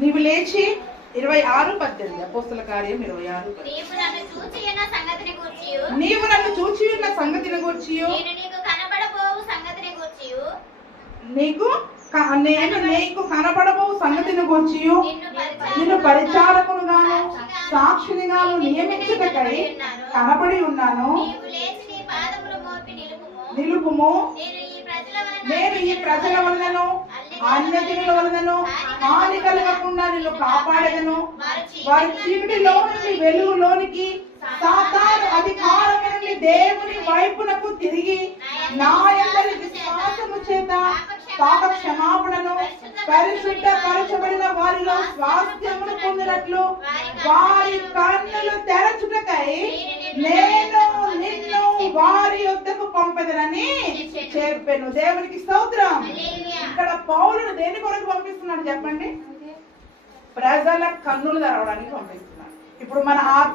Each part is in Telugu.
నీవు లేచి 26:18 అపోస్తల కార్యం 26. నీవు నన్ను చూచి ఉన్న సంగతిని గూర్చియు నేను నీకు కనబడబోవు సంగతిని గూర్చియు నిన్ను పరిచారకునిగాను సాక్షినిగాను నియమించుటకై కనబడి ఉన్నాను. నిలుపుము. నేను ఈ ప్రజల వలనను అన్యజనుల వలనను హాని కలగకుండా నిన్ను కాపాడెదను. వారి చీకటిలో నుండి వెలుగులోనికి, సాతాను అధికారం నుండి దేవుని వైపునకు తిరిగి నా యందలి విశ్వాసము చేత పాప క్షమాపణను పరిశుద్ధపరచబడిన వారిలో స్వాస్థ్యమును పొందినట్లు వారి కన్నులు తెరచుటకై నేను నిన్ను వారి యొద్దకు పంపెదనని చెప్పాను. దేవునికి స్తోత్రం. ఇక్కడ పౌలును దేని కొరకు పంపిస్తున్నాడు చెప్పండి? ప్రజల కన్నులు తెరవడానికి పంపిస్తున్నాడు. ఇప్పుడు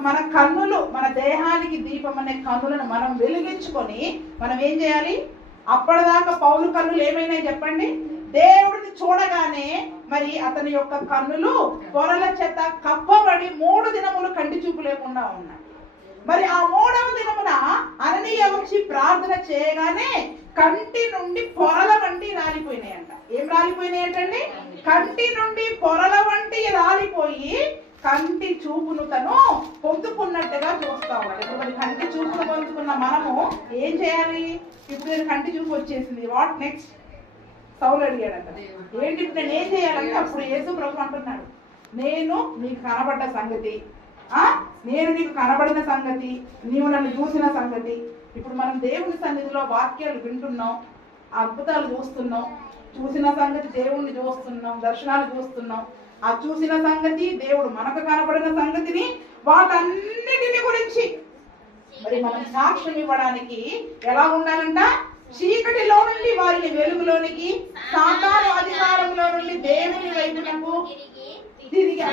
మన కన్నులు, మన దేహానికి దీపం అనే కన్నులను మనం వెలిగించుకొని మనం ఏం చేయాలి? అప్పటిదాకా పౌలు కన్నులు ఏమైనాయి చెప్పండి? దేవుడిని చూడగానే మరి అతని యొక్క కన్నులు పొరల చేత కప్పబడి 3 దినములు కంటి చూపు లేకుండా ఉన్నాయి. మరి ఆ 3వ దినమున అననీయ వచ్చి ప్రార్థన చేయగానే కంటి నుండి పొరల వంటి రాలిపోయినాయంట. ఏం రాలిపోయినాయి ఏంటండి? కంటి నుండి పొరల వంటి రాలిపోయి కంటి చూపును తను పొందుకున్నట్టుగా చూస్తాం. ఇప్పుడు మరి కంటి చూపును పొందుకున్న మనము ఏం చేయాలి? ఇప్పుడు నేను కంటి చూపు వచ్చేసింది, వాట్ నెక్స్ట్? సౌలు అడిగాడంట, ఏంటి ఇప్పుడు నేను ఏం చేయాలంటే అప్పుడు యేసు ప్రభు అంటున్నాడు, నేను నీకు కనబడ్డ సంగతి, నేను నీకు కనబడిన సంగతి, నీవు నన్ను చూసిన సంగతి. ఇప్పుడు మనం దేవుని సన్నిధిలో వాక్యాలు వింటున్నాం, అద్భుతాలు చూస్తున్నాం, చూసిన సంగతి దేవుణ్ణి చూస్తున్నాం, దర్శనాలు చూస్తున్నాం. ఆ చూసిన సంగతి, దేవుడు మనకు కనబడిన సంగతిని, వాటన్నిటిని గురించి మరి మనం సాక్ష్యం ఇవ్వడానికి ఎలా ఉండాలంట? చీకటిలో నుండి వారిని వెలుగులోనికి, సాతాను అధికారంలో నుండి దేవుని వైపునకు తిరిగి.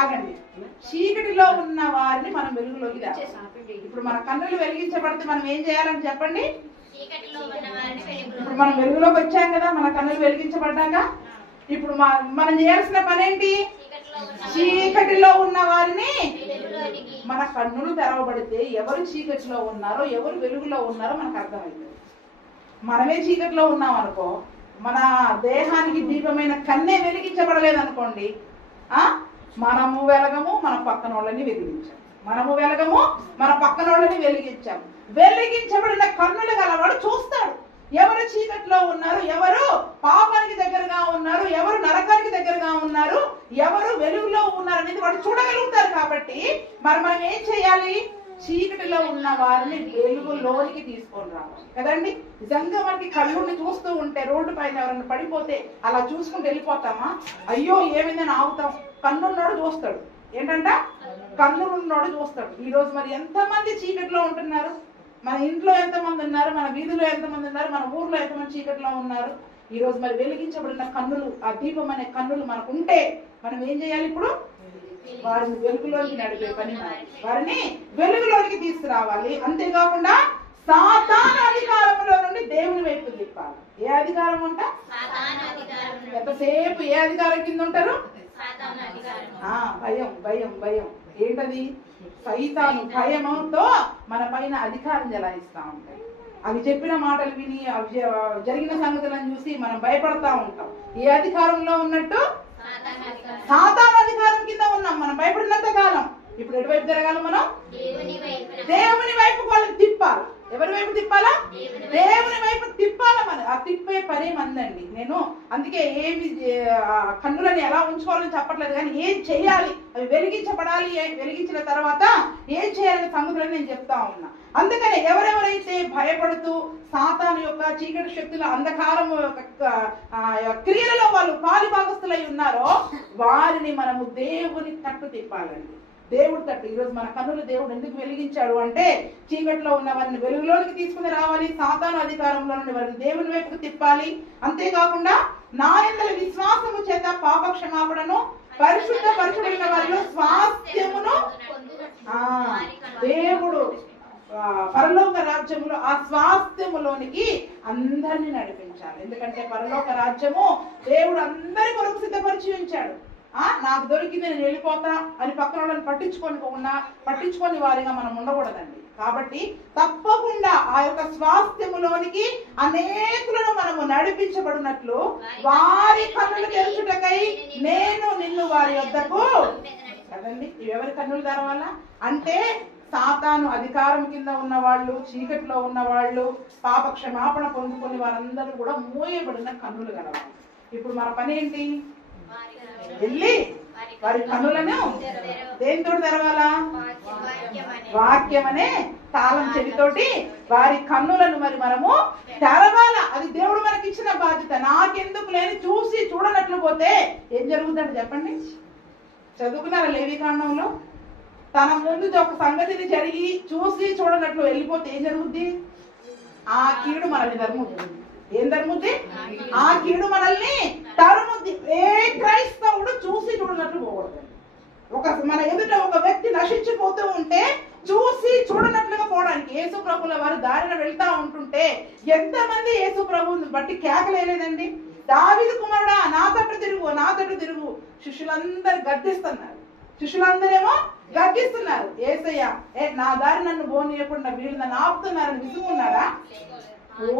ఆగండి. చీకటిలో ఉన్న వారిని మనం వెలుగులోకి తేవాలి. ఇప్పుడు మన కన్నులు వెలిగించబడితే మనం ఏం చేయాలని చెప్పండి? ఇప్పుడు మనం వెలుగులోకి వచ్చాం కదా, మన కన్నులు వెలిగించబడ్డాక ఇప్పుడు మనం చేయాల్సిన పని ఏంటి? చీకటిలో ఉన్న వారిని, మన కన్నులు తెరవబడితే ఎవరు చీకటిలో ఉన్నారో ఎవరు వెలుగులో ఉన్నారో మనకు అర్థమైంది. మనమే చీకటిలో ఉన్నాం అనుకో, మన దేహానికి దీపమైన కన్నే వెలిగించబడలేదు అనుకోండి, మనము వెలగము, మన పక్కన వాళ్ళని వెలిగించాం. మనము వెలగము, మన పక్కన వాళ్ళని వెలిగించాం. వెలిగించబడిన కన్నులు గలవాడు చూస్తాడు ఎవరు చీకటిలో ఉన్నారు, ఎవరు పాపానికి దగ్గరగా ఉన్నారు, ఎవరు నరకానికి దగ్గరగా ఉన్నారు, ఎవరు వెలుగులో ఉన్నారు అనేది వాడు చూడగలుగుతారు. కాబట్టి మరి మనం ఏం చేయాలి? చీకటిలో ఉన్న వారిని వెలుగులోనికి తీసుకొని రావాలి కదండి. నిజంగా మనకి కళ్ళుని చూస్తూ ఉంటే రోడ్డు పైన ఎవరైనా పడిపోతే అలా చూసుకుంటూ వెళ్ళిపోతామా? అయ్యో ఏమైందని ఆగుతాం. కన్నున్నోడు చూస్తాడు. ఏంటంట? కన్నులున్నోడు చూస్తాడు. ఈ రోజు మరి ఎంతమంది చీకటిలో ఉంటున్నారు? మన ఇంట్లో ఎంతమంది ఉన్నారు, మన వీధిలో ఎంతమంది ఉన్నారు, మన ఊర్లో ఎంతమంది చీకటిలో ఉన్నారు? ఈ రోజు మరి వెలిగించబడిన కన్నులు, ఆ దీపం అనే కన్నులు మనకు ఉంటే మనం ఏం చేయాలి? ఇప్పుడు వారిని వెలుగులోకి నడిపే పని, వారిని వెలుగులోకి తీసుకురావాలి. అంతేకాకుండా సాతాను అధికారంలో నుండి దేవుని వైపు తిప్పాలి. ఏ అధికారం అంట? ఎంతసేపు ఏ అధికారం కింద ఉంటారు? భయం భయం భయం. ఏంటది? సైతాను భయముతో మన పైన అధికారం చెలాయిస్తా ఉంటాయి. అవి చెప్పిన మాటలు విని, అవి జరిగిన సంగతులను చూసి మనం భయపడతా ఉంటాం. ఏ అధికారంలో ఉన్నట్టు? సాతాను అధికారం కింద ఉన్నాం మనం భయపడినంత కాలం. ఇప్పుడు ఎటువైపు జరగాలి? మనం దేవుని వైపు వాళ్ళని తిప్పాలి. ఎవరి వైపు తిప్పాలా? దేవుని వైపు తిప్పాలా. మన ఆ తిప్పే పనే మందండి. నేను అందుకే ఏమి కన్నులని ఎలా ఉంచుకోవాలని చెప్పట్లేదు, కానీ ఏం చేయాలి, అవి వెలిగించబడాలి. వెలిగించిన తర్వాత ఏం చేయాలనే సంగతులని నేను చెప్తా ఉన్నా. అందుకని ఎవరెవరైతే భయపడుతూ సాతాను యొక్క చీకటి శక్తుల అంధకారం క్రియలలో వాళ్ళు పాలిభాగస్తులై ఉన్నారో వారిని మనము దేవుని తట్టు తిప్పాలండి. దేవుడు తట్టు. ఈరోజు మన కన్నులు దేవుడు ఎందుకు వెలిగించాడు అంటే చీకటిలో ఉన్న వారిని వెలుగులోనికి తీసుకుని రావాలి, సాతాను అధికారంలో నుండి వారిని దేవుని వైపుకు తిప్పాలి. అంతేకాకుండా నా యందలి విశ్వాసము చేత పాప క్షమాపణను పరిశుద్ధపరచబడిన వారిలో స్వాస్థ్యమును దేవుడు పరలోక రాజ్యములో ఆ స్వాస్థ్యములోనికి అందరినీ నడిపించాలి. ఎందుకంటే పరలోక రాజ్యము దేవుడు అందరి కొరకు సిద్ధపరిచాడు. భద్రపరిచి ఉంచాడు. నాకు దొరికింది నేను వెళ్ళిపోతా అని పక్కన వాళ్ళని పట్టించుకొని వారిగా మనం ఉండకూడదండి. కాబట్టి తప్పకుండా ఆ యొక్క స్వాస్థ్యములోనికి అనేకులను మనము నడిపించబడినట్లు వారి కన్నులు తెరచుటకై నేను నిన్ను వారి యొద్దకు కదండి. ఎవరి కన్నులు తెరవాలా అంటే సాతాను అధికారం కింద ఉన్న వాళ్ళు, చీకటిలో ఉన్న వాళ్ళు, పాప క్షమాపణ పొందుకొని వారందరూ కూడా మూయబడిన కన్నులు గలవాలి. ఇప్పుడు మన పని ఏంటి? వెళ్ళి వారి కన్నులను దేనితో తెరవాలా? వాక్యం అనే తాళం చెవితోటి వారి కన్నులను మరి మనము తెరవాలా. అది దేవుడు మనకి ఇచ్చిన బాధ్యత. నాకెందుకు లేని చూసి చూడనట్లు పోతే ఏం జరుగుతుందండి చెప్పండి? చదువుకున్నారా లేవికాండంలో? తన ముందు ఒక సంగతిని జరిగి చూసి చూడనట్లు వెళ్ళిపోతే ఏం జరుగుద్ది? ఆ కీడు మనల్ని తరుముద్ది. ఏం తరుముద్ది? ఆ కీడు మనల్ని తరుముద్ది. ఏ క్రైస్తవుడు చూసి చూడనట్లు పోకూడదు. మన ఎదుట ఒక వ్యక్తి నశించిపోతూ ఉంటే చూసి చూడనట్లుగా పోవడానికి యేసు ప్రభుల వారు దారిన వెళ్తా ఉంటుంటే ఎంతమంది యేసు ప్రభువుని బట్టి కేకలేదండి? దావీదు కుమారుడా నా తట్టు తిరుగు, నా తట్టు తిరుగు. శిష్యులందరూ గద్దిస్తున్నారు. శిష్యులందరేమో గద్దిస్తున్నారు. యేసయ్య నా దారి నన్ను పోనీయకుండా వీళ్ళు నన్ను ఆపుతున్నారని విసుకున్నాడా?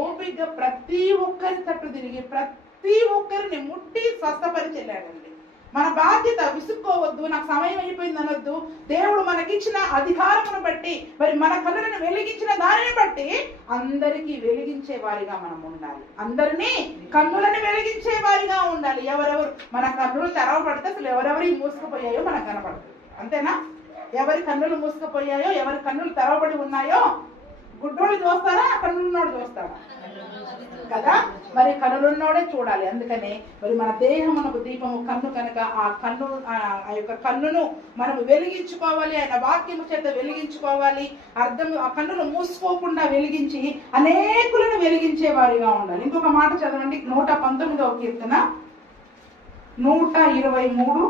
ఓపికగా ప్రతి ఒక్కరి తట్టు తిరిగి ప్రతి ఒక్కరిని ముట్టి స్వస్థపరిచి వెళ్ళాడండి. మన బాధ్యత విసుక్కోవద్దు, నాకు సమయం అయిపోయింది అనొద్దు. దేవుడు మనకిచ్చిన అధికారమును బట్టి మరి మన కన్నులను వెలిగించిన దానిని బట్టి అందరికీ వెలిగించే వారిగా మనం ఉండాలి. అందరినీ కన్నులను వెలిగించే వారిగా ఉండాలి. ఎవరెవరు మన కన్నులు తెరవబడితే అసలు ఎవరెవరి మూసుకుపోయాయో మనకు కనపడుతుంది. అంతేనా? ఎవరి కన్నులు మూసుకుపోయాయో, ఎవరి కన్నులు తెరవబడి ఉన్నాయో గుడ్డోళ్ళు చూస్తారా? కన్నులున్నోడు చూస్తారా? కదా, మరి కన్నులున్నోడే చూడాలి. అందుకనే మరి మన దేహమునకు దీపము కన్ను కనుక ఆ యొక్క కన్నును మనం వెలిగించుకోవాలి. ఆయన వాక్యము చేత వెలిగించుకోవాలి. ఆ కన్నును మూసుకోకుండా వెలిగించి అనేకులను వెలిగించే వారిగా ఉండాలి. ఇంకొక మాట చదవండి. 119వ కీర్తన 123.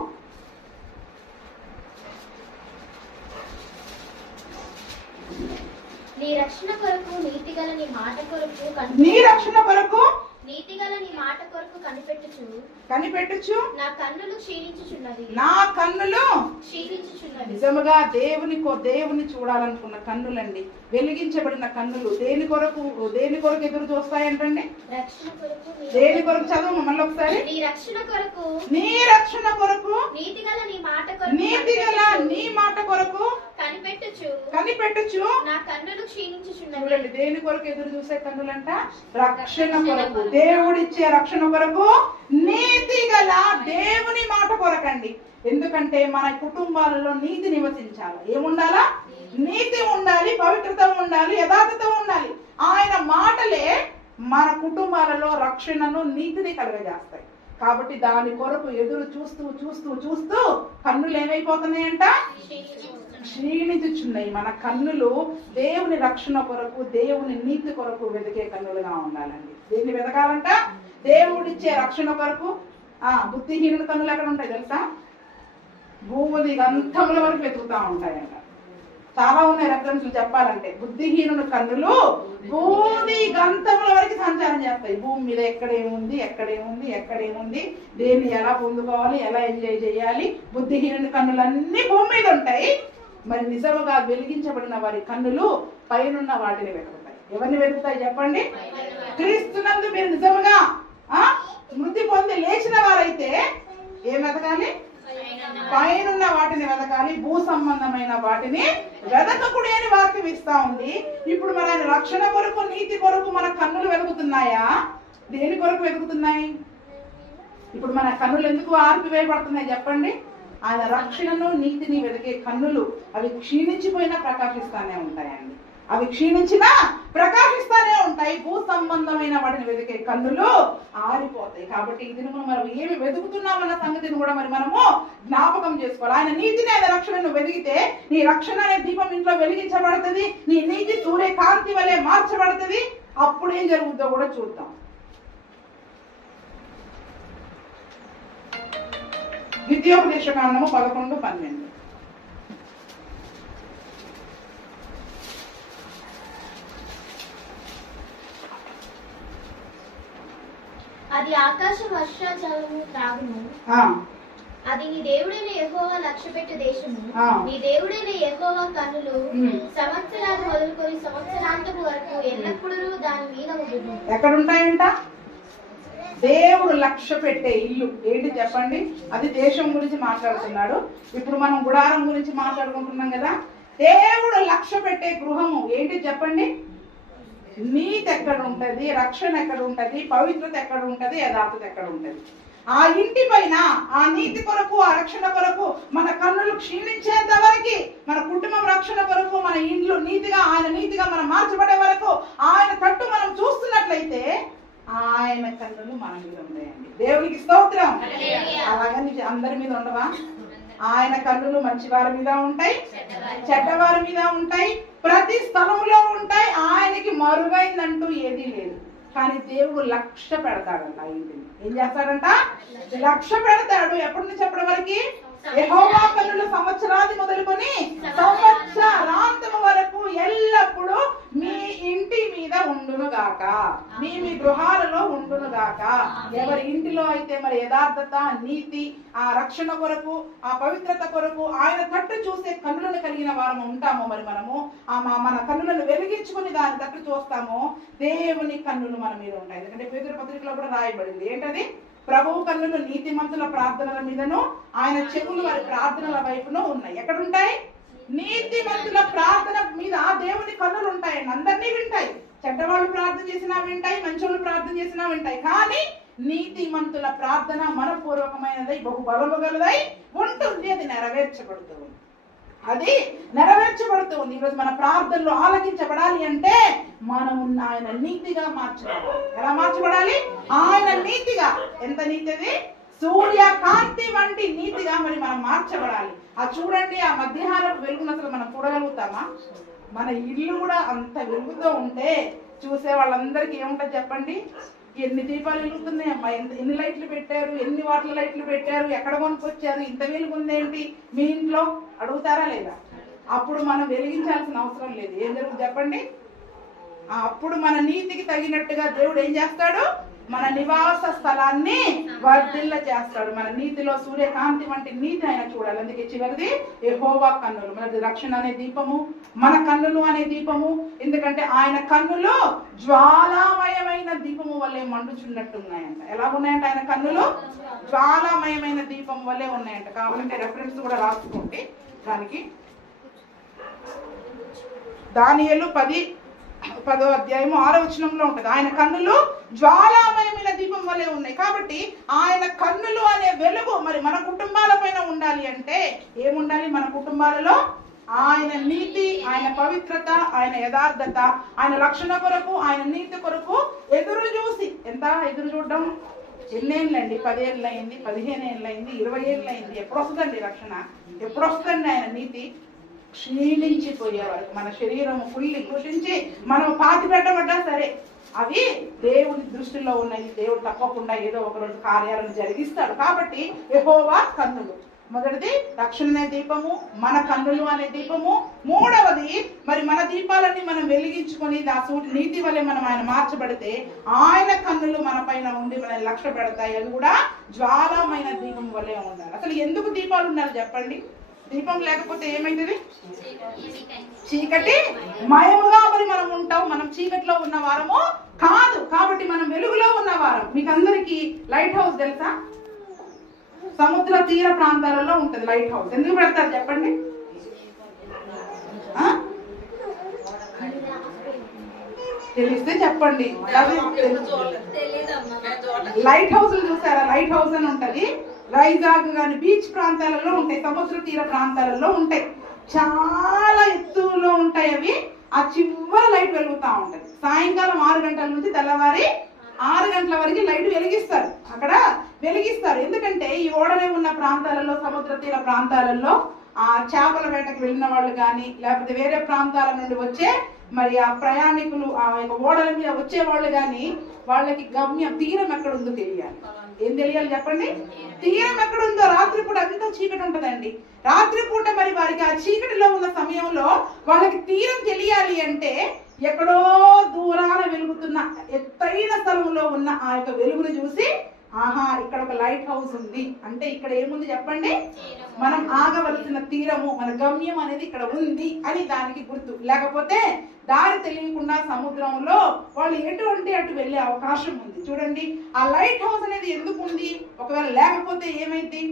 నీ రక్షణ కొరకు నీతిగల నీ మాట కొరకు నీతిగల నీ మాట కొరకు కనిపెట్టుచు నా కన్నులు క్షీణించుచున్నది. నా కన్నులు క్షీణించుచున్నది. నిజముగా దేవుని చూడాలనుకున్న కన్నులండి, వెలిగించబడిన కన్నులు దేని కొరకు ఎదురు చూస్తాయంటండి? రక్షణ కొరకు. దేని కొరకు? చదువు మళ్ళీ ఒకసారి. నీ రక్షణ కొరకు నీతిగల నీ మాట కొరకు కనిపెట్టుచు నా కన్నులు క్షీణించుచున్నది. చూడండి, దేని కొరకు ఎదురు చూసే కన్నులంట? రక్షణ కొరకు, దేవుడిచ్చే రక్షణ కొరకు, నీతిగల దేవుని మాట కొరకండి. ఎందుకంటే మన కుటుంబాలలో నీతి నివసించాలి. ఏముండాలా? నీతి ఉండాలి, పవిత్రత ఉండాలి, యథార్థత ఉండాలి. ఆయన మాటలే మన కుటుంబాలలో రక్షణను, నీతిని కలుగజేస్తాయి. కాబట్టి దాని కొరకు ఎదురు చూస్తూ చూస్తూ చూస్తూ కన్నులు ఏమైపోతున్నాయంట? క్షీణించుచున్నాయి. మన కన్నులు దేవుని రక్షణ కొరకు, దేవుని నీతి కొరకు వెతికే కన్నులుగా ఉండాలండి. దేన్ని వెతకాలంట? దేవుడిచ్చే రక్షణ కొరకు. బుద్ధిహీనుల కన్నులు ఎక్కడ ఉంటాయి తెలుసా? భూమి గంధముల వరకు వెతుకుతా ఉంటాయంట. చాలా ఉన్నాయి రెఫరెన్స్లు చెప్పాలంటే. బుద్ధిహీనుల కన్నులు భూమి గంధముల వరకు సంచారం చేస్తాయి. భూమి మీద ఎక్కడేముంది, దేన్ని ఎలా పొందుకోవాలి, ఎలా ఎంజాయ్ చేయాలి. బుద్ధిహీనుల కన్నులన్నీ భూమి మీద ఉంటాయి. మరి నిజముగా వెలిగించబడిన వారి కన్నులు పైనున్న వాటిని వెతుకుతాయి. ఎవరిని వెతుకుతాయి చెప్పండి? క్రీస్తునందు మీరు నిజముగా మృతి పొంది లేచిన వారైతే ఏం వెతకాలి? పైనున్న వాటిని వెతకాలి. భూ సంబంధమైన వాటిని వెతకకుడి అని వాక్యం ఇస్తా ఉంది. ఇప్పుడు మన రక్షణ కొరకు, నీతి కొరకు మన కన్నులు వెతుకుతున్నాయా? దేని కొరకు వెతుకుతున్నాయి? ఇప్పుడు మన కన్నులు ఎందుకు ఆర్పివేయబడుతున్నాయి చెప్పండి? ఆయన రక్షణను, నీతిని వెతికే కన్నులు అవి క్షీణించిపోయినా ప్రకాశిస్తానే ఉంటాయండి. అవి క్షీణించినా ప్రకాశిస్తానే ఉంటాయి. భూ సంబంధమైన వాటిని వెతికే కన్నులు ఆరిపోతాయి. కాబట్టి ఇది మనం ఏమి వెతుకుతున్నామన్న సంగతిని కూడా మరి మనము జ్ఞాపకం చేసుకోవాలి. ఆయన నీతిని, ఆయన రక్షణను వెతికితే నీ రక్షణ అనే దీపం ఇంట్లో వెలిగించబడుతుంది. నీ నీతి సూర్యకాంతి వలె మార్చబడుతుంది. అప్పుడు ఏం జరుగుతుందో కూడా చూద్దాం. ద్వితీయోపదేశకాండము 11:12. అది ఆకాశ వర్షజలము త్రాగును. అది నీ దేవుడైన యెహోవా లక్ష్యపెట్టు దేశము. నీ దేవుడైన యెహోవా కన్నులు సంవత్సరాలు మొదలుకొని సంవత్సరాంతము వరకు ఎల్లప్పుడూ దాని మీద ఉండును. ఎక్కడుంటాయంట? దేవుడు లక్ష్య పెట్టే ఇల్లు ఏంటి చెప్పండి? అది దేశం గురించి మాట్లాడుతున్నాడు. ఇప్పుడు మనం గుడారం గురించి మాట్లాడుకుంటున్నాం కదా. దేవుడు లక్ష్య పెట్టే గృహము ఏంటి చెప్పండి? నీతి ఎక్కడ ఉంటది, రక్షణ ఎక్కడ ఉంటది, పవిత్రత ఎక్కడ ఉంటది, యథార్థత ఎక్కడ ఉంటది. ఆ ఇంటి పైన ఆ నీతి కొరకు, ఆ రక్షణ కొరకు మన కన్నులు క్షీణించేంత వరకు, మన కుటుంబం రక్షణ కొరకు, మన ఇండ్లు నీతిగా ఆయన నీతిగా మనం మార్చబడే వరకు ఆయన తట్టు మనం చూస్తున్నట్లయితే ఆయన కన్నులు మన మీద ఉన్నాయండి. దేవునికి స్తోత్రం. అలాగని అందరి మీద ఉండవా? ఆయన కన్నులు మంచి వారి మీద ఉంటాయి, చెడ్డవారి మీద ఉంటాయి, ప్రతి స్థలంలో ఉంటాయి. ఆయనకి మరుగైందంటూ ఏదీ లేదు. కానీ దేవుడు లక్ష్య పెడతాడంట. ఆ ఇంటిని ఏం చేస్తాడంట? లక్ష్య పెడతాడు. ఎప్పటి నుంచి ఎప్పటి వరకు? యెహోవా కన్నులు సంవత్సరాది మొదలుకొని సంవత్సరాంతము వరకు ఎల్లప్పుడూ మీ ఇంటి మీద ఉండును గాక, మీ గృహాలలో ఉండును గాక. ఎవరి ఇంటిలో అయితే మరి యథార్థత, నీతి, ఆ రక్షణ కొరకు, ఆ పవిత్రత కొరకు ఆయన తట్టు చూసే కన్నులను కలిగిన వారము ఉంటామో, మరి మనము మన కన్నులను వెలిగించుకుని దాని తట్టు చూస్తామో, దేవుని కన్నులు మన మీద ఉంటాయి. ఎందుకంటే పేతురు పత్రికలో కూడా రాయబడింది ఏంటది? ప్రభువు కన్నులు నీతిమంతుల ప్రార్థనల మీదను, ఆయన చెవులు వారి ప్రార్థనల వైపును ఉన్నాయి. ఎక్కడుంటాయి? నీతిమంతుల ప్రార్థన మీద దేవుని కన్నులు ఉంటాయండి. అందరినీ వింటాయి. చెడ్డవాళ్ళు ప్రార్థన చేసినా వింటాయి, మంచోళ్ళు ప్రార్థన చేసినా వింటాయి. కానీ నీతిమంతుల ప్రార్థన మనపూర్వకమైనదై బహు బలము గలదై ఉంటుంది. అది నెరవేర్చబడుతుంది. అది నెరవేర్చబడుతుంది. ఈరోజు మన ప్రార్థనలు ఆలకించబడాలి అంటే మనం ఆయన నీతిగా మార్చబడాలి. ఎలా మార్చబడాలి? ఆయన నీతిగా. ఎంత నీతిది? సూర్యకాంతి వంటి నీతిగా మరి మనం మార్చబడాలి. అది చూడండి, ఆ మధ్యాహ్నం వెలుగును అసలు మనం చూడగలుగుతామా? మన ఇల్లు కూడా అంత వెలుగుతో ఉంటే చూసే వాళ్ళందరికీ ఏముంటది చెప్పండి? ఎన్ని దీపాలు వెలుగుతున్నాయి అమ్మా, ఎన్ని లైట్లు పెట్టారు, ఎన్ని వాటర్ లైట్లు పెట్టారు, ఎక్కడ కొనుక్కొచ్చారు, ఇంత వెలుగుందేంటి మీ ఇంట్లో అడుగుతారా లేదా? అప్పుడు మనం వెలిగించాల్సిన అవసరం లేదు. ఏం జరుగుతుంది చెప్పండి? అప్పుడు మన నీతికి తగినట్టుగా దేవుడు ఏం చేస్తాడు? మన నివాస స్థలాన్ని వర్ధిల్ల చేస్తాడు. మన నీతిలో సూర్యకాంతి వంటి నీతి ఆయన చూడాలి. అందుకే చివరిది యెహోవా కన్నులు. మనది రక్షణ అనే దీపము, మన కన్నులు అనే దీపము. ఎందుకంటే ఆయన కన్నులు జ్వాలామయమైన దీపము వల్లే మండుచున్నట్టు ఉన్నాయంట. ఎలా ఉన్నాయంట? ఆయన కన్నులు జ్వాలామయమైన దీపం వల్లే ఉన్నాయంట. కావాలంటే రెఫరెన్స్ కూడా రాసుకోండి. దానికి దానియేలు 10వ అధ్యాయము 6వ వచనంలో ఉంటది. ఆయన కన్నులు జ్వాలామయమైన దీపం వల్లే ఉన్నాయి. కాబట్టి ఆయన కన్నులు అనే వెలుగు మరి మన కుటుంబాల పైన ఉండాలి అంటే ఏముండాలి? మన కుటుంబాలలో ఆయన నీతి, ఆయన పవిత్రత, ఆయన యథార్థత, ఆయన రక్షణ కొరకు, ఆయన నీతి కొరకు ఎదురు చూసి, ఎంత ఎదురు చూడడం? ఎన్నేళ్ళండి? 10 ఏళ్ళు అయింది, 15 ఏళ్ళు అయింది, 20 ఏళ్ళు అయింది. ఎప్పుడు వస్తుందండి రక్షణ? ఎప్పుడు వస్తుందండి ఆయన నీతి? క్షీణించిపోయే వరకు మన శరీరం ఫుల్లి కృషించి మనం పాతి పెట్టబడ్డా సరే అవి దేవుని దృష్టిలో ఉన్నాయి. దేవుడు తప్పకుండా ఏదో ఒక రోజు కార్యాలను జరిగిస్తాడు. కాబట్టి యెహోవా కన్నులు. మొదటిది రక్షణ అనే దీపము, మన కన్నులు అనే దీపము. మూడవది మరి మన దీపాలన్నీ మనం వెలిగించుకొని నీతి వల్లే మనం ఆయన మార్చబడితే ఆయన కన్నులు మన పైన ఉండి మనల్ని లక్ష్య పెడతాయి. అది కూడా జ్వాలమైన దీపం వల్లే ఉండాలి. అసలు ఎందుకు దీపాలు ఉండాలి చెప్పండి? దీపం లేకపోతే ఏమైంది? చీకటి మయముగా మరి మనం ఉంటాం. మనం చీకటిలో ఉన్న వారము కాదు. కాబట్టి మనం వెలుగులో ఉన్న వారం. మీకు అందరికి లైట్ హౌస్ తెలుసా? సముద్ర తీర ప్రాంతాలలో ఉంటది లైట్ హౌస్. ఎందుకు పెడతారు చెప్పండి? తెలిస్తే చెప్పండి. లైట్ హౌస్ చూసారా? లైట్ హౌస్ అని ఉంటది. వైజాగ్ గాని బీచ్ ప్రాంతాలలో ఉంటాయి, సముద్ర తీర ప్రాంతాలలో ఉంటాయి. చాలా ఎత్తులో ఉంటాయి అవి. ఆ చివరి లైట్ వెలుగుతా ఉంటది. సాయంకాలం 6 గంటల నుంచి తెల్లవారి 6 గంటల వరకు లైట్ వెలిగిస్తారు. అక్కడ వెలిగిస్తారు. ఎందుకంటే ఈ ఓడనే ఉన్న ప్రాంతాలలో, సముద్ర తీర ప్రాంతాలలో ఆ చేపల వేటకు వెళ్ళిన వాళ్ళు కానీ, లేకపోతే వేరే ప్రాంతాల నుండి వచ్చే మరి ఆ ప్రయాణికులు, ఆ ఓడల మీద వచ్చే వాళ్ళు కానీ, వాళ్ళకి గమ్యం తీరం ఎక్కడుందో తెలియాలి. ఏం తెలియాలి చెప్పండి? తీరం ఎక్కడుందో. రాత్రిపూట అంతా చీకటి ఉంటదండి. రాత్రిపూట మరి వారికి ఆ చీకటిలో ఉన్న సమయంలో వాళ్ళకి తీరం తెలియాలి అంటే ఎక్కడో దూరాన వెలుగుతున్న ఎత్తైన స్థలంలో ఉన్న ఆ యొక్క వెలుగును చూసి ఆహా ఇక్కడ ఒక లైట్ హౌస్ ఉంది అంటే ఇక్కడ ఏముంది చెప్పండి, మనం ఆగవలసిన తీరము, మన గమ్యం అనేది ఇక్కడ ఉంది అని దానికి గుర్తు. లేకపోతే దారి తెలియకుండా సముద్రంలో వాళ్ళు ఎటువంటి అటు వెళ్ళే అవకాశం ఉంది. చూడండి ఆ లైట్ హౌస్ అనేది ఎందుకు ఉంది, ఒకవేళ లేకపోతే ఏమైంది?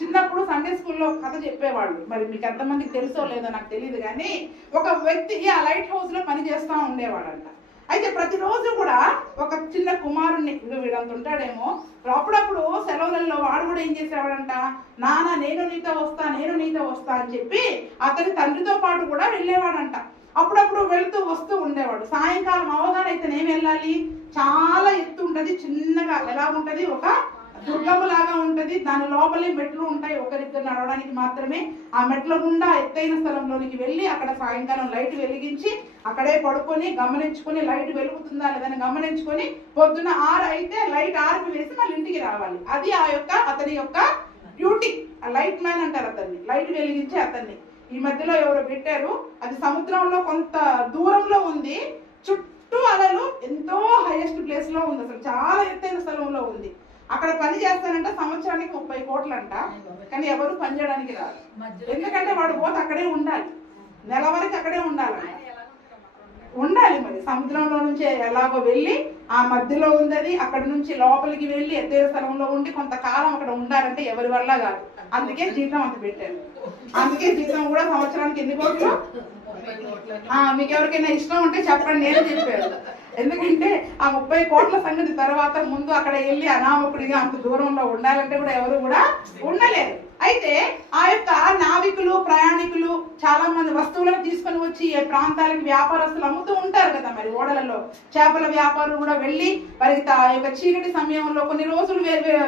చిన్నప్పుడు సండే స్కూల్లో కథ చెప్పేవాళ్ళు, మరి మీకు ఎంతమందికి తెలుసో లేదో నాకు తెలియదు కానీ ఒక వ్యక్తి ఆ లైట్ హౌస్ లో పని చేస్తూ ఉండేవాడంట. అయితే ప్రతిరోజు కూడా ఒక చిన్న కుమారుణ్ణి, వీడంత ఉంటాడేమో, అప్పుడప్పుడు సెలవులలో వాడు కూడా ఏం చేసేవాడంట, నాన్న నేను నీతో వస్తా అని చెప్పి అతని తండ్రితో పాటు కూడా వెళ్ళేవాడంట. అప్పుడప్పుడు వెళుతూ వస్తూ ఉండేవాడు. సాయంకాలం అవగానే ఇతనేం వెళ్ళాలి, చాలా ఎత్తు ఉంటది, చిన్నగా ఎలా ఉంటది, ఒక దుర్గము లాగా ఉంటది, దాని లోపలే మెట్లు ఉంటాయి, ఒకరిద్దరు నడవడానికి మాత్రమే. ఆ మెట్ల గుండా ఎత్తైన స్థలంలోనికి వెళ్ళి అక్కడ సాయంకాలం లైట్ వెలిగించి అక్కడే పడుకొని గమనించుకొని లైట్ వెలుగుతుందా లేదని గమనించుకొని పొద్దున 6 అయితే లైట్ ఆర్పి వేసి మళ్ళీ ఇంటికి రావాలి. అది ఆ యొక్క అతని యొక్క డ్యూటీ. లైట్ మ్యాన్ అంటారు అతన్ని, లైట్ వెలిగించే అతన్ని. ఈ మధ్యలో ఎవరు పెట్టారు, అది సముద్రంలో కొంత దూరంలో ఉంది, చుట్టూ అలలు, ఎంతో హైయెస్ట్ ప్లేస్ లో ఉంది, అసలు చాలా ఎత్తైన స్థలంలో ఉంది. అక్కడ పని చేస్తానంట సంవత్సరానికి 30 కోట్లంట. కానీ ఎవరు పని చేయడానికి రాదు, ఎందుకంటే వాడు పోతే అక్కడే ఉండాలి, నెల వరకు అక్కడే ఉండాలి. మరి సముద్రంలో నుంచి ఎలాగో వెళ్ళి ఆ మధ్యలో ఉంది, అక్కడ నుంచి లోపలికి వెళ్ళి ఎత్తైన స్థలంలో ఉండి కొంతకాలం అక్కడ ఉండాలంటే ఎవరి వల్ల కాదు. అందుకే జీతం అంత పెట్టారు. అందుకే జీతం కూడా సంవత్సరానికి ఎన్ని కోట్లు? మీకు ఎవరికైనా ఇష్టం ఉంటే చెప్పండి, నేను చెప్పాను. ఎందుకంటే ఆ 30 కోట్ల సంగతి తర్వాత ముందు అక్కడ వెళ్ళి అనామకుడిగా అంత దూరంలో ఉండాలంటే కూడా ఎవరు కూడా ఉండలేరు. అయితే ఆ యొక్క నావికులు, ప్రయాణికులు చాలా మంది వస్తువులను తీసుకొని వచ్చి ఏ ప్రాంతాలకు వ్యాపారస్తులు అమ్ముతూ ఉంటారు కదా. మరి ఓడలలో చేపల వ్యాపారులు కూడా వెళ్ళి వారికి యొక్క చీకటి సమయంలో కొన్ని రోజులు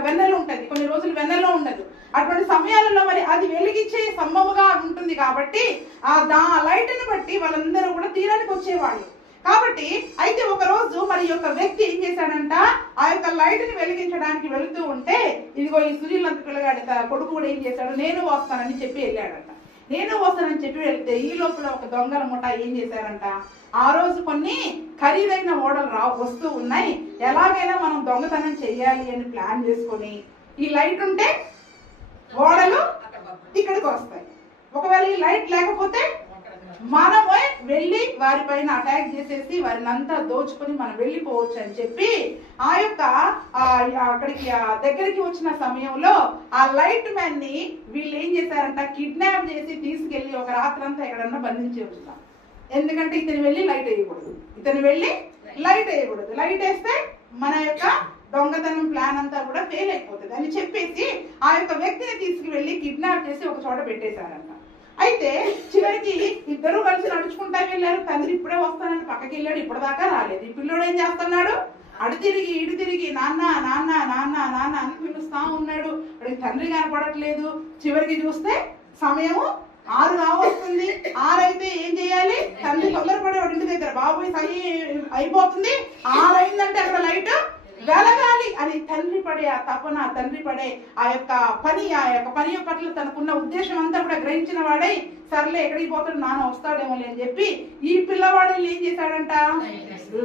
వెన్నెలు ఉంటది, కొన్ని రోజులు వెన్నెలో ఉండదు. అటువంటి సమయాలలో మరి అది వెలిగించే స్తంభముగా ఉంటుంది కాబట్టి ఆ లైట్ ని బట్టి వాళ్ళందరూ కూడా తీరానికి వచ్చేవాళ్ళు. కాబట్టి అయితే ఒక రోజు మరి యొక్క వ్యక్తి ఏం చేశాడంట, ఆ యొక్క లైట్ ని వెలిగించడానికి వెళుతూ ఉంటే ఇదిగో ఈ సునీలంత పిల్లగాడి కొడుకు కూడా ఏం చేశాడు, నేను వస్తానని చెప్పి వెళ్ళాడంట. నేను వస్తానని చెప్పి వెళ్తే ఈ లోపల ఒక దొంగల ముఠ ఏం చేశారంట, ఆ రోజు కొన్ని ఖరీదైన ఓడలు వస్తూ ఉన్నాయి, ఎలాగైనా మనం దొంగతనం చెయ్యాలి అని ప్లాన్ చేసుకొని ఈ లైట్ ఉంటే ఓడలు ఇక్కడికి వస్తాయి, ఒకవేళ ఈ లైట్ లేకపోతే మనమే వెళ్ళి వారిపైన అటాక్ చేసేసి వారిని అంతా దోచుకొని మనం వెళ్ళిపోవచ్చు అని చెప్పి ఆ యొక్క అక్కడికి దగ్గరికి వచ్చిన సమయంలో ఆ లైట్ మ్యాన్ ని వీళ్ళు ఏం చేశారంట, కిడ్నాప్ చేసి తీసుకెళ్లి ఒక రాత్రంతా ఎక్కడన్నా బంధించి ఉంచుతాం. ఎందుకంటే ఇతను వెళ్ళి లైట్ వేయకూడదు, లైట్ వేస్తే మన యొక్క దొంగతనం ప్లాన్ అంతా కూడా ఫెయిల్ అయిపోతుంది అని చెప్పేసి ఆ యొక్క వ్యక్తిని తీసుకువెళ్ళి కిడ్నాప్ చేసి ఒక చోట పెట్టేశారంట. అయితే చివరికి ఇద్దరు కలిసి నడుచుకుంటా వెళ్ళారు. తండ్రి ఇప్పుడే వస్తానని పక్కకి వెళ్ళాడు, ఇప్పటిదాకా రాలేదు. ఈ పిల్లోడు ఏం చేస్తున్నాడు, అడు తిరిగి ఇటు తిరిగి నాన్న నాన్న నాన్న నాన్న అని పిలుస్తా ఉన్నాడు. వాడికి తండ్రి కనపడట్లేదు. చివరికి చూస్తే సమయము 6 కావస్తుంది. 6 అయితే ఏం చేయాలి, తండ్రి తొందరపడే వాడి ఇంటి దగ్గర బాబోయ్ అయిపోతుంది, 6 అయిందంటే అక్కడ లైట్ వెలగాలి అని తండ్రి పడే ఆ తపన, తండ్రి పడే ఆ యొక్క పని పట్ల తనకున్న ఉద్దేశం అంతా కూడా గ్రహించిన వాడై సర్లే ఎక్కడికి పోతాడు, నాన్న వస్తాడేమో అని చెప్పి ఈ పిల్లవాడు ఏం చేశాడంట,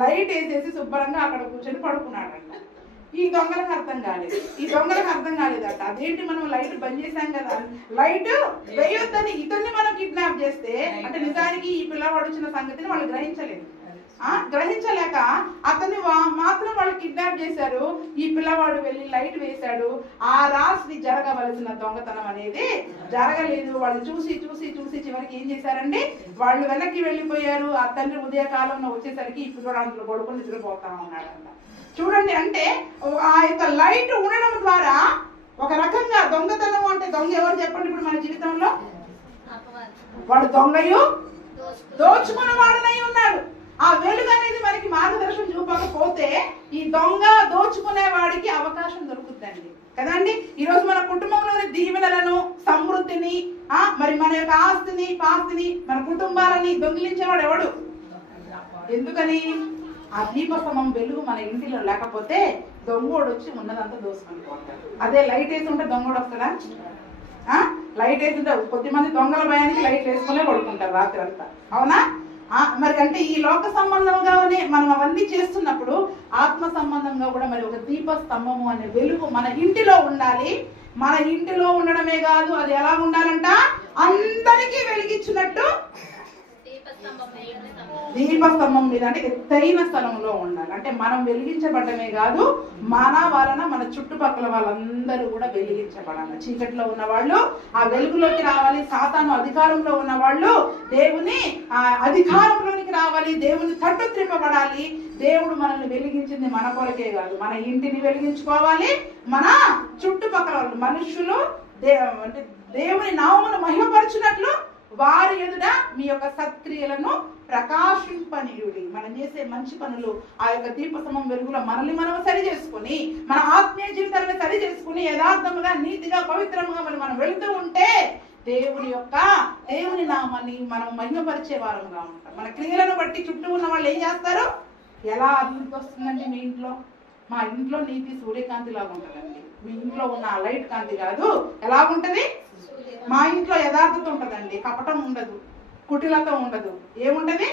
లైట్ వేసేసి శుభ్రంగా అక్కడ కూర్చొని పడుకున్నాడంట. ఈ దొంగలకు అర్థం కాలేదట. అదేంటి మనం లైట్ బంద్ చేశాం కదా, లైట్ వేయొద్దని ఇతన్ని మనం కిడ్నాప్ చేస్తే అంటే నిజానికి ఈ పిల్లవాడు వచ్చిన సంగతిని వాళ్ళు గ్రహించలేక అతన్ని మాత్రం వాళ్ళు కిడ్నాప్ చేశారు. ఈ పిల్లవాడు వెళ్ళి లైట్ వేశాడు. ఆ రాత్రి జరగవలసిన దొంగతనం అనేది జరగలేదు. వాళ్ళు చూసి చివరికి ఏం చేశారండి, వాళ్ళు వెనక్కి వెళ్ళిపోయారు. ఆ తండ్రి ఉదయకాలంలో వచ్చేసరికి ఈ పిల్లవాడు అందులో పడుకొని నిద్రపోతా ఉన్నాడంట. చూడండి, అంటే ఆ యొక్క లైట్ ఉండడం ద్వారా ఒక రకంగా దొంగతనం అంటే దొంగ ఎవరు చెప్పండి ఇప్పుడు మన జీవితంలో, వాడు దొంగయు దోచుకున్న వాడనై ఉన్నాడు. ఆ వెలుగు అనేది మనకి మార్గదర్శనం చూపకపోతే ఈ దొంగ దోచుకునే వాడికి అవకాశం దొరుకుతుందండి కదండి. ఈ రోజు మన కుటుంబంలోని దీవెనలను, సమృద్ధిని, మరి మన యొక్క ఆస్తిని, పాస్తిని, మన కుటుంబాలని దొంగిలించేవాడు ఎవడు? ఎందుకని? ఆ దీపస్తంభం వెలుగు మన ఇంటిలో లేకపోతే దొంగోడు వచ్చి ఉన్నదంతా దోసుకొని పోతాడు. అదే లైట్ వేసి ఉంటే దొంగోడు వస్తాడా? లైట్ వేసి ఉంటే కొద్దిమంది దొంగల భయానికి లైట్ వేసుకునే పడుకుంటారు రాత్రి అంతా, అవునా? మరి అంటే ఈ లోక సంబంధంగానే మనం అవన్నీ చేస్తున్నప్పుడు ఆత్మ సంబంధంగా కూడా మరి ఒక దీపస్తంభము అనే వెలుగు మన ఇంటిలో ఉండాలి. మన ఇంటిలో ఉండడమే కాదు, అది ఎలా ఉండాలంట, అందరికీ వెలిగించినట్టు దీపస్తంభం మీద, అంటే ఎత్తైన స్థలంలో ఉండాలి. అంటే మనం వెలిగించబడమే కాదు, మన వలన మన చుట్టుపక్కల వాళ్ళందరూ కూడా వెలిగించబడాలి. చీకటిలో ఉన్న వాళ్ళు ఆ వెలుగులోకి రావాలి, సాతాను అధికారంలో ఉన్న వాళ్ళు దేవుని అధికారంలోనికి రావాలి, దేవుని తట్టు త్రిప్పబడాలి. దేవుడు మనల్ని వెలిగించింది మన కొరకే కాదు, మన ఇంటిని వెలిగించుకోవాలి, మన చుట్టుపక్కల వాళ్ళు మనుషులు అంటే దేవుని నామమును మహిమపరచునట్లు వారి ఎదుట మీ యొక్క సత్క్రియలను ప్రకాశింపనీయుడి. మనం చేసే మంచి పనులు ఆ యొక్క దీపస్తంభం వెలుగులో మనల్ని మనం సరి చేసుకుని, మన ఆత్మీయ జీవితాలను సరి చేసుకుని యథార్థముగా నీతిగా పవిత్రముగా మనం వెళుతూ ఉంటే దేవుని నామాన్ని మనం మహిమపరిచే వారంగా ఉంటాం. మన క్రియలను బట్టి చుట్టూ ఉన్న వాళ్ళు ఏం చేస్తారు, ఎలా అభివృద్ధి వస్తుందండి మీ ఇంట్లో? మా ఇంట్లో నీతి సూర్యకాంతి లాగా ఉంటుందండి. మీ ఇంట్లో ఉన్న లైట్ కాంతి కాదు, ఎలాగుంటది? మా ఇంట్లో యథార్థత ఉంటదండి, కపటం ఉండదు, కుటిలత ఉండదు. ఏముంటది?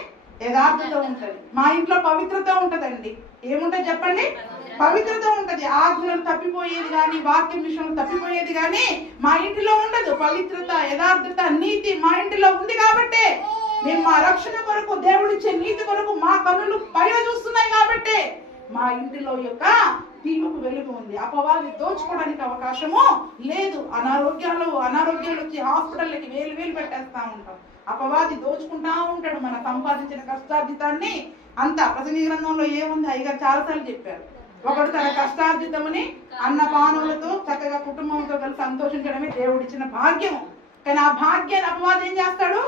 యథార్థత ఉంటది. మా ఇంట్లో పవిత్రత ఉంటదండి. ఏముంటది చెప్పండి? పవిత్రత ఉంటది. ఆజ్ఞలు తప్పిపోయేది కానీ, వాక్యం విషయంలో తప్పిపోయేది కానీ మా ఇంటిలో ఉండదు. పవిత్రత, యథార్థత, నీతి మా ఇంటిలో ఉంది కాబట్టే మేము మా రక్షణ కొరకు, దేవుడిచ్చే నీతి కొరకు మా కన్నులు పైన చూస్తున్నాయి కాబట్టే మా ఇంటిలో యొక్క దీపపు వెలుగు ఉంది. అపవాది దోచుకోవడానికి అవకాశము లేదు. అనారోగ్యాలు వచ్చి హాస్పిటల్కి వేలు పెట్టేస్తా ఉంటాం. అపవాది దోచుకుంటా ఉంటాడు మన సంపాదించిన కష్టార్జితాన్ని అంతా. ప్రసంగి గ్రంథంలో ఏముంది, అయ్యగారు చాలాసార్లు చెప్పారు. ఒకడు తన కష్టార్జితముని అన్నపానములతో చక్కగా కుటుంబంతో కలిసి సంతోషించడమే దేవుడిచ్చిన భాగ్యం. కానీ ఆ భాగ్యాన్ని అపవాది ఏం చేస్తాడు,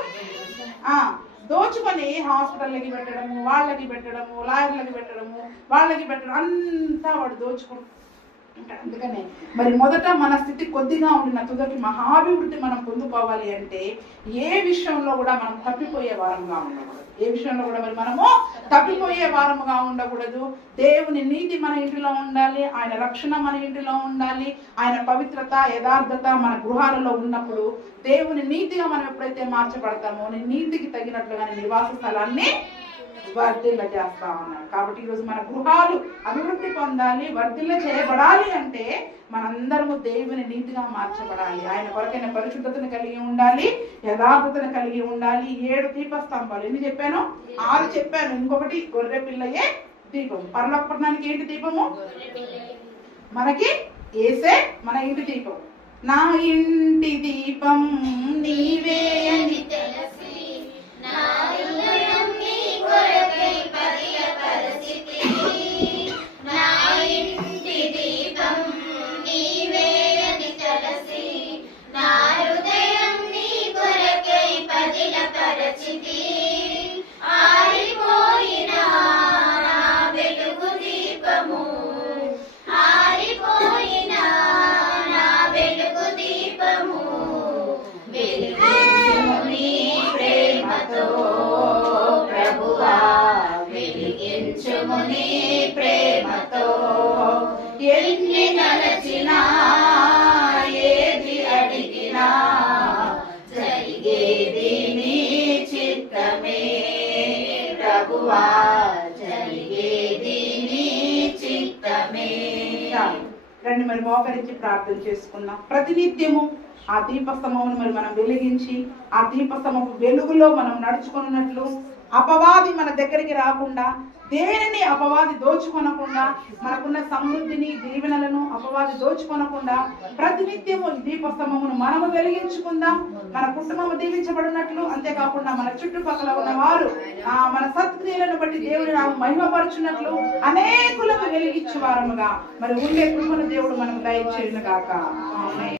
దోచుకొని హాస్పిటల్కి పెట్టడము, వాళ్ళకి పెట్టడము, లాయర్లకి పెట్టడము, వాళ్ళకి పెట్టడం, అంతా వాడు దోచుకుంటాడు. అందుకనే మరి మొదట మన స్థితి కొద్దిగా ఉండిన తుదకి మహాభివృద్ధి మనం పొందుకోవాలి అంటే ఏ విషయంలో కూడా మనం తప్పిపోయే వారంగా ఉండకూడదు. ఏ విషయంలో కూడా మరి మనము తప్పిపోయే వారముగా ఉండకూడదు. దేవుని నీతి మన ఇంటిలో ఉండాలి, ఆయన రక్షణ మన ఇంటిలో ఉండాలి, ఆయన పవిత్రత, యథార్థత మన గృహాలలో ఉన్నప్పుడు దేవుని నీతిగా మనం ఎప్పుడైతే మార్చబడతామో నీతికి తగినట్లుగా నివాస స్థలాన్ని వర్ధిల్ల చేస్తా ఉన్నారు. కాబట్టి ఈరోజు మన గృహాలు అభివృద్ధి పొందాలి, వర్ధిల్ల చేయబడాలి అంటే మనందరము దేవుని నీతిగా మార్చబడాలి. ఆయన కొరకైన పరిశుద్ధతను కలిగి ఉండాలి, యథార్థతను కలిగి ఉండాలి. 7 దీపస్తంభాలు ఎన్ని చెప్పాను? 6 చెప్పాను. ఇంకొకటి గొర్రె పిల్లయే దీపం. పరలోకపట్నానికి ఏంటి దీపము? మనకి యేసే మన ఇంటి దీపం. నా ఇంటి దీపం నీవే అని తెలిసి ప్రేమతో ఎన్ని నలచినా ఏది అడిగినా జరిగేది నీ చిత్తమే ప్రభువా, జరిగేది నీ చిత్తమే. రండి మరి మోకరించి ప్రార్థన చేసుకుందాం. ప్రతినిత్యము ఆ దీపస్తంభమును మరి మనం వెలిగించి ఆ దీపస్తంభపు వెలుగులో మనం నడుచుకున్నట్లు అపవాది మన దగ్గరికి రాకుండా, దేనిని అపవాది దోచుకొనకుండా, మనకున్న సమృద్ధిని దీవెనలను అపవాది దోచుకొనకుండా ప్రతినిత్యము ఈ దీపస్తంభమును మనము వెలిగించుకుందాం. మన కుటుంబము దీవించబడినట్లు, అంతేకాకుండా మన చుట్టుపక్కల ఉన్న వారు మన సత్క్రియలను బట్టి దేవుని నామమును మహిమపరచునట్లు అనేకులకు వెలిగించే వారముగా మరి ఉండే కృపను దేవుడు మనకు దయచేయును గాక. ఆమేన్.